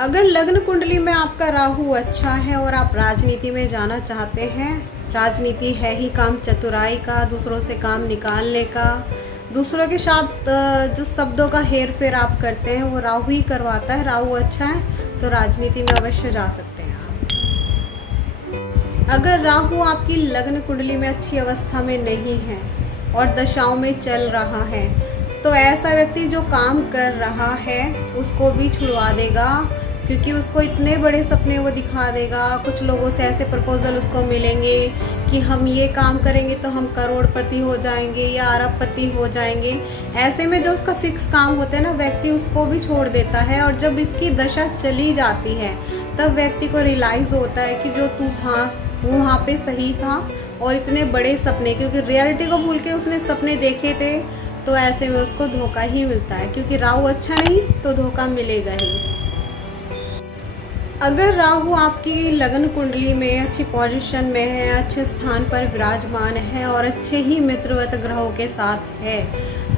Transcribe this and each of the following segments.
अगर लग्न कुंडली में आपका राहु अच्छा है और आप राजनीति में जाना चाहते हैं, राजनीति है ही काम चतुराई का, दूसरों से काम निकालने का, दूसरों के साथ जो शब्दों का हेर फेर आप करते हैं वो राहु ही करवाता है। राहु अच्छा है तो राजनीति में अवश्य जा सकते हैं आप। अगर राहु आपकी लग्न कुंडली में अच्छी अवस्था में नहीं है और दशाओं में चल रहा है तो ऐसा व्यक्ति जो काम कर रहा है उसको भी छुड़वा देगा, क्योंकि उसको इतने बड़े सपने वो दिखा देगा। कुछ लोगों से ऐसे प्रपोजल उसको मिलेंगे कि हम ये काम करेंगे तो हम करोड़पति हो जाएंगे या अरबपति हो जाएंगे। ऐसे में जो उसका फिक्स काम होता है ना, व्यक्ति उसको भी छोड़ देता है। और जब इसकी दशा चली जाती है तब व्यक्ति को रियलाइज़ होता है कि जो तू था वो वहाँ पे सही था और इतने बड़े सपने, क्योंकि रियलिटी को भूल के उसने सपने देखे थे, तो ऐसे में उसको धोखा ही मिलता है। क्योंकि राहु अच्छा नहीं तो धोखा मिलेगा ही। अगर राहु आपकी लगन कुंडली में अच्छी पोजीशन में है, अच्छे स्थान पर विराजमान है और अच्छे ही मित्रवत ग्रहों के साथ है,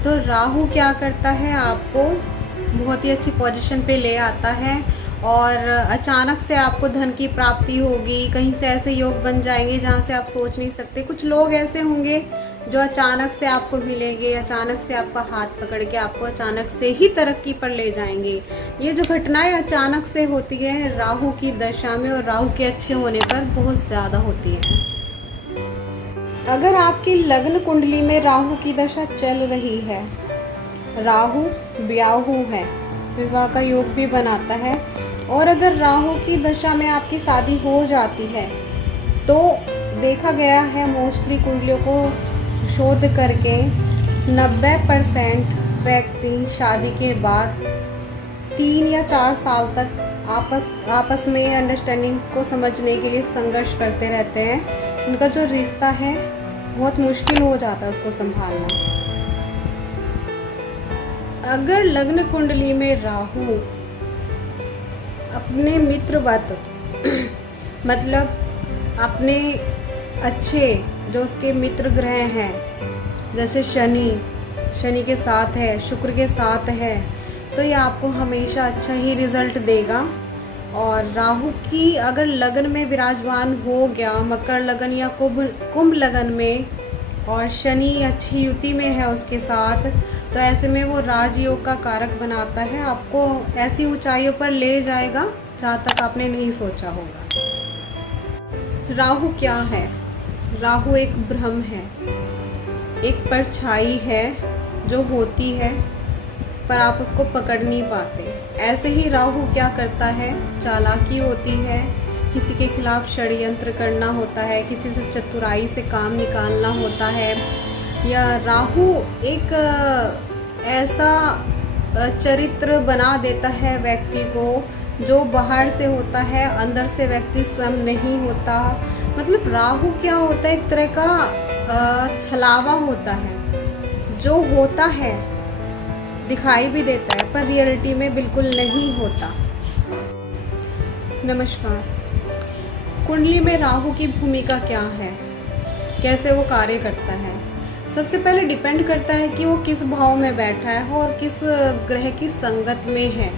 तो राहु क्या करता है, आपको बहुत ही अच्छी पोजीशन पे ले आता है और अचानक से आपको धन की प्राप्ति होगी। कहीं से ऐसे योग बन जाएंगे जहाँ से आप सोच नहीं सकते। कुछ लोग ऐसे होंगे जो अचानक से आपको मिलेंगे, अचानक से आपका हाथ पकड़ के आपको अचानक से ही तरक्की पर ले जाएंगे। ये जो घटनाएं अचानक से होती है राहु की दशा में और राहु के अच्छे होने पर बहुत ज़्यादा होती है। अगर आपकी लग्न कुंडली में राहु की दशा चल रही है, राहु ब्याहु है, विवाह का योग भी बनाता है, और अगर राहु की दशा में आपकी शादी हो जाती है तो देखा गया है मोस्टली कुंडलियों को शोध करके 90% व्यक्ति शादी के बाद 3 या 4 साल तक आपस में अंडरस्टैंडिंग को समझने के लिए संघर्ष करते रहते हैं। उनका जो रिश्ता है बहुत मुश्किल हो जाता है उसको संभालना। अगर लग्न कुंडली में राहु अपने मित्रवत मतलब अपने अच्छे जो उसके मित्र ग्रह हैं, जैसे शनि के साथ है, शुक्र के साथ है, तो ये आपको हमेशा अच्छा ही रिजल्ट देगा। और राहु की अगर लगन में विराजमान हो गया, मकर लगन या कुंभ लगन में, और शनि अच्छी युति में है उसके साथ, तो ऐसे में वो राजयोग का कारक बनाता है। आपको ऐसी ऊंचाइयों पर ले जाएगा जहाँ तक आपने नहीं सोचा होगा। राहु क्या है? राहु एक भ्रम है, एक परछाई है जो होती है पर आप उसको पकड़ नहीं पाते। ऐसे ही राहु क्या करता है, चालाकी होती है, किसी के खिलाफ षड्यंत्र करना होता है, किसी से चतुराई से काम निकालना होता है। या राहु एक ऐसा चरित्र बना देता है व्यक्ति को जो बाहर से होता है, अंदर से व्यक्ति स्वयं नहीं होता। मतलब राहु क्या होता है, एक तरह का छलावा होता है, जो होता है दिखाई भी देता है पर रियलिटी में बिल्कुल नहीं होता। नमस्कार। कुंडली में राहु की भूमिका क्या है, कैसे वो कार्य करता है? सबसे पहले डिपेंड करता है कि वो किस भाव में बैठा है और किस ग्रह की संगत में है।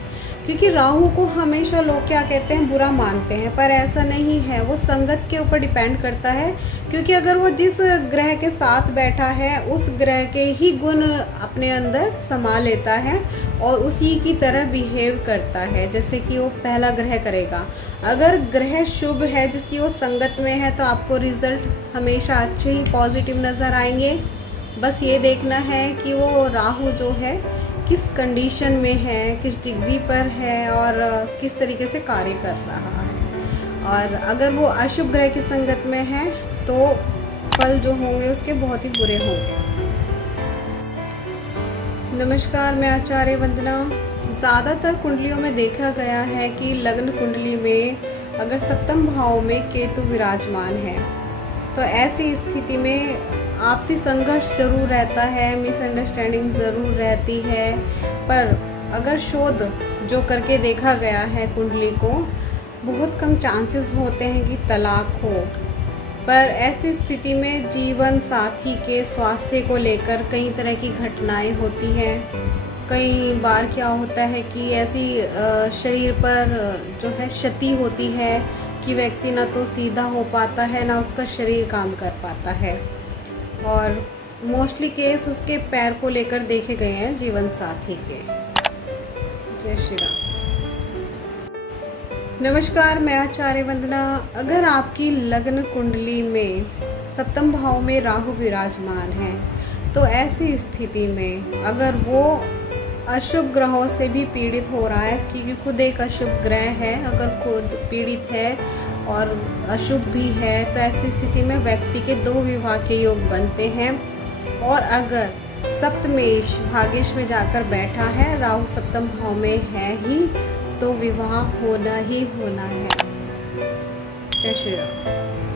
क्योंकि राहु को हमेशा लोग क्या कहते हैं, बुरा मानते हैं, पर ऐसा नहीं है। वो संगत के ऊपर डिपेंड करता है, क्योंकि अगर वो जिस ग्रह के साथ बैठा है उस ग्रह के ही गुण अपने अंदर समा लेता है और उसी की तरह बिहेव करता है जैसे कि वो पहला ग्रह करेगा। अगर ग्रह शुभ है जिसकी वो संगत में है तो आपको रिजल्ट हमेशा अच्छे ही पॉजिटिव नज़र आएंगे। बस ये देखना है कि वो राहु जो है किस कंडीशन में है, किस डिग्री पर है और किस तरीके से कार्य कर रहा है। और अगर वो अशुभ ग्रह की संगत में है तो फल जो होंगे उसके बहुत ही बुरे होंगे। नमस्कार, मैं आचार्य वंदना। ज़्यादातर कुंडलियों में देखा गया है कि लग्न कुंडली में अगर सप्तम भाव में केतु विराजमान है तो ऐसी स्थिति में आपसी संघर्ष जरूर रहता है, मिसअंडरस्टैंडिंग ज़रूर रहती है। पर अगर शोध जो करके देखा गया है कुंडली को, बहुत कम चांसेस होते हैं कि तलाक हो। पर ऐसी स्थिति में जीवन साथी के स्वास्थ्य को लेकर कई तरह की घटनाएं होती हैं। कई बार क्या होता है कि ऐसी शरीर पर जो है क्षति होती है कि व्यक्ति ना तो सीधा हो पाता है, ना उसका शरीर काम कर पाता है। और मोस्टली केस उसके पैर को लेकर देखे गए हैं जीवन साथी के। जय श्री राम। नमस्कार, मैं आचार्य वंदना। अगर आपकी लग्न कुंडली में सप्तम भाव में राहु विराजमान है तो ऐसी स्थिति में अगर वो अशुभ ग्रहों से भी पीड़ित हो रहा है, क्योंकि खुद एक अशुभ ग्रह है, अगर खुद पीड़ित है और अशुभ भी है, तो ऐसी स्थिति में व्यक्ति के 2 विवाह के योग बनते हैं। और अगर सप्तमेश भाग्येश में जाकर बैठा है, राहु सप्तम भाव में है ही, तो विवाह होना ही होना है। जय श्री राम।